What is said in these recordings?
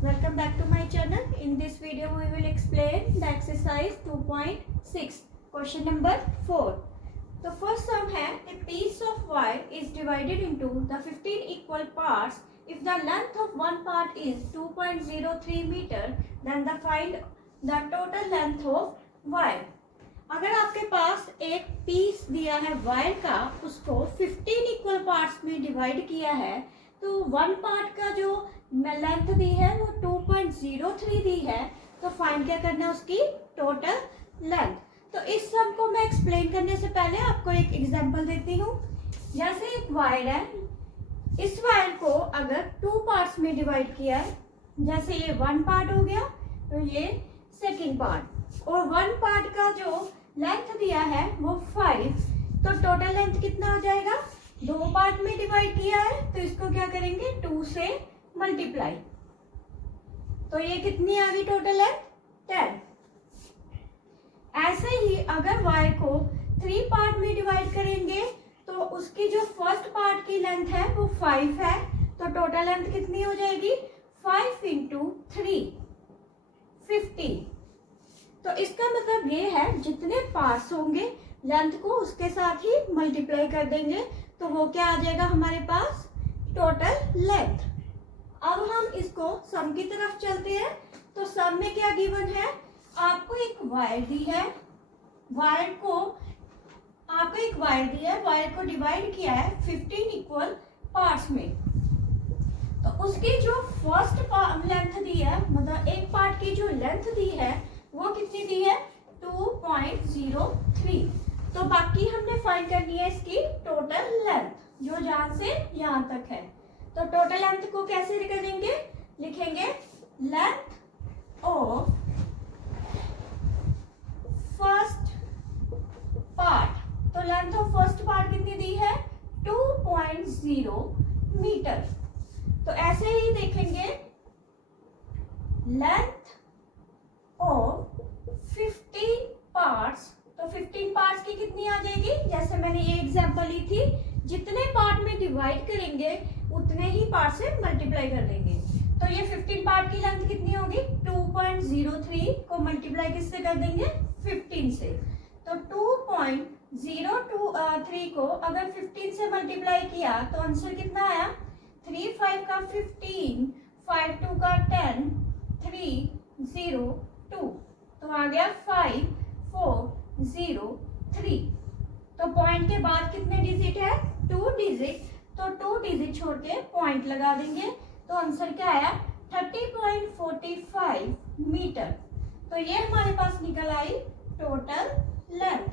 Welcome back to my channel. In this video we will explain the exercise 2.6 question number 4. The first sum है a piece of wire is divided into the 15 equal parts. If the length of one part is 2.03 meter, then find the total length of wire. अगर आपके पास एक piece दिया है wire का, उसको 15 equal parts में divide किया है, तो वन पार्ट का जो लेंथ दी है वो 2.03 दी है, तो फाइंड क्या करना है उसकी टोटल लेंथ। तो इस सम को मैं एक्सप्लेन करने से पहले आपको एक एग्जांपल देती हूँ। जैसे एक वायर है, इस वायर को अगर 2 पार्ट्स में डिवाइड किया है, जैसे ये वन पार्ट हो गया तो ये सेकंड पार्ट, और वन पार्ट का जो लेंथ दिया है वो 5, तो टोटल लेंथ कितना हो जाएगा। 2 पार्ट में डिवाइड किया है तो इसको क्या करेंगे 2 से मल्टीप्लाई, तो ये कितनी आ गई टोटल लेंथ 10। ऐसे ही अगर वायर को 3 पार्ट में डिवाइड करेंगे तो उसकी जो फर्स्ट पार्ट की लेंथ है वो 5 है, तो टोटल लेंथ कितनी हो जाएगी 5 इंटू 3 15। तो इसका मतलब ये है जितने पार्ट्स होंगे लेंथ को उसके साथ ही मल्टीप्लाई कर देंगे, तो वो क्या आ जाएगा हमारे पास टोटल लेंथ। अब हम इसको सम की तरफ चलते हैं। तो सम में क्या गिवन है, आपको एक वायर दी है, वायर को डिवाइड किया है 15 इक्वल पार्ट्स में। तो उसकी जो फर्स्ट लेंथ दी है, मतलब एक पार्ट की जो लेंथ दी है वो कितनी दी है 2.03। तो बाकी हमने फाइंड करनी है इसकी टोटल लेंथ, जो जहां से यहां तक है। तो टोटल लेंथ को कैसे करेंगे, लिखेंगे लेंथ ऑफ फर्स्ट पार्ट। तो लेंथ ऑफ फर्स्ट पार्ट कितनी दी है 2.0 मीटर। तो ऐसे ही देखेंगे लेंथ ऑफ 15 पार्ट्स, तो 15 पार्ट्स की कितनी आ जाएगी, जैसे मैंने ये एग्जांपल ली थी, जितने पार्ट में डिवाइड करेंगे उतने ही पार्ट से मल्टीप्लाई कर देंगे। तो ये 15 पार्ट की लेंथ कितनी होगी 2.03 को मल्टीप्लाई किससे कर देंगे 15 से। तो 2.023 को अगर 15 से मल्टीप्लाई किया तो आंसर कितना आया 3 5 का 15, 5 2 का 10, 3 0 2, तो आ गया 5 4 0 3। तो पॉइंट के बाद कितने डिजिट है 2 डिजिट, तो 2 डिजिट छोड़ के पॉइंट लगा देंगे, तो आंसर क्या आया 30.45 मीटर। तो ये हमारे पास निकल आई टोटल लेंथ।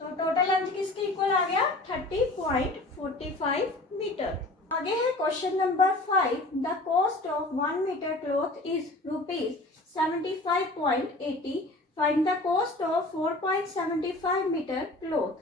तो टोटल लेंथ किसके इक्वल आ गया 30.45 मीटर। आगे है question number 5। The cost of 1 metre cloth is ₹75.80। Find the cost of 4.75 metre cloth.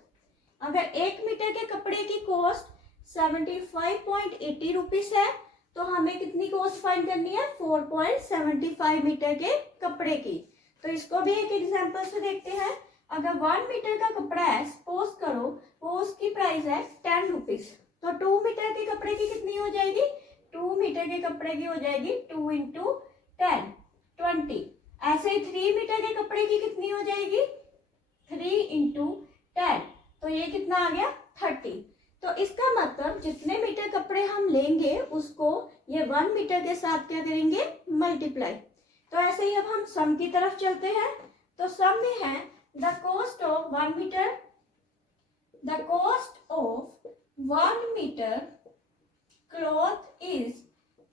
अगर 1 मीटर के कपड़े की कॉस्ट 75.80 रुपीज है, तो हमें कितनी कॉस्ट फाइंड करनी है 4.75 मीटर के कपड़े की। तो इसको भी एक एग्जांपल से देखते हैं। अगर 1 मीटर का कपड़ा है, सपोज करो वो उसकी प्राइस है 10 रुपीज, तो 2 मीटर के कपड़े की कितनी हो जाएगी 2 मीटर के कपड़े की हो जाएगी 2 इंटू 10 20। ऐसे ही 3 मीटर के कपड़े की कितनी हो जाएगी 3 इंटू 10, तो ये कितना आ गया 30। तो इसका मतलब जितने मीटर कपड़े हम लेंगे उसको ये 1 मीटर के साथ क्या करेंगे मल्टीप्लाई। तो ऐसे ही अब हम सम की तरफ चलते हैं। तो सम में है the cost of 1 metre, the cost of 1 metre cloth is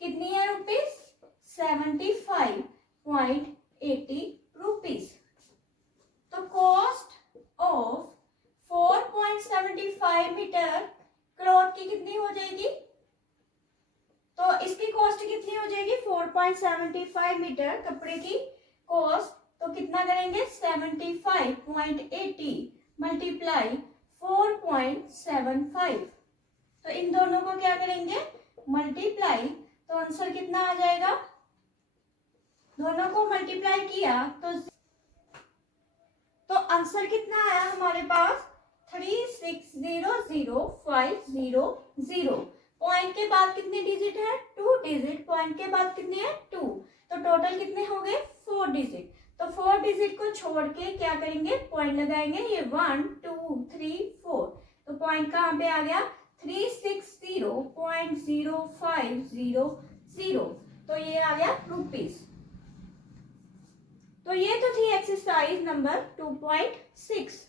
कितनी है रुपीज 75.80 रुपीज। तो कॉस्ट ऑफ 4.75 मीटर क्लॉथ की कितनी हो जाएगी, तो इसकी कॉस्ट कितनी हो जाएगी 4.75 मीटर कपड़े की कॉस्ट, तो कितना करेंगे 75.80 मल्टीप्लाई 4.75। तो इन दोनों को क्या करेंगे मल्टीप्लाई, तो आंसर कितना आ जाएगा, दोनों को मल्टीप्लाई किया तो आंसर कितना आया हमारे पास 360500। पॉइंट के बाद कितने डिजिट है? 2 डिजिट। पॉइंट के बाद कितने हैं? 2। तो टोटल कितने हो गए? 4 डिजिट। तो 4 डिजिट को छोड़ के क्या करेंगे? पॉइंट लगाएंगे। ये 1 2 3 4। तो पॉइंट कहाँ पे आ गया? 360.0500। तो ये आ गया रुपीज। तो ये तो थी एक्सरसाइज नंबर 2.6।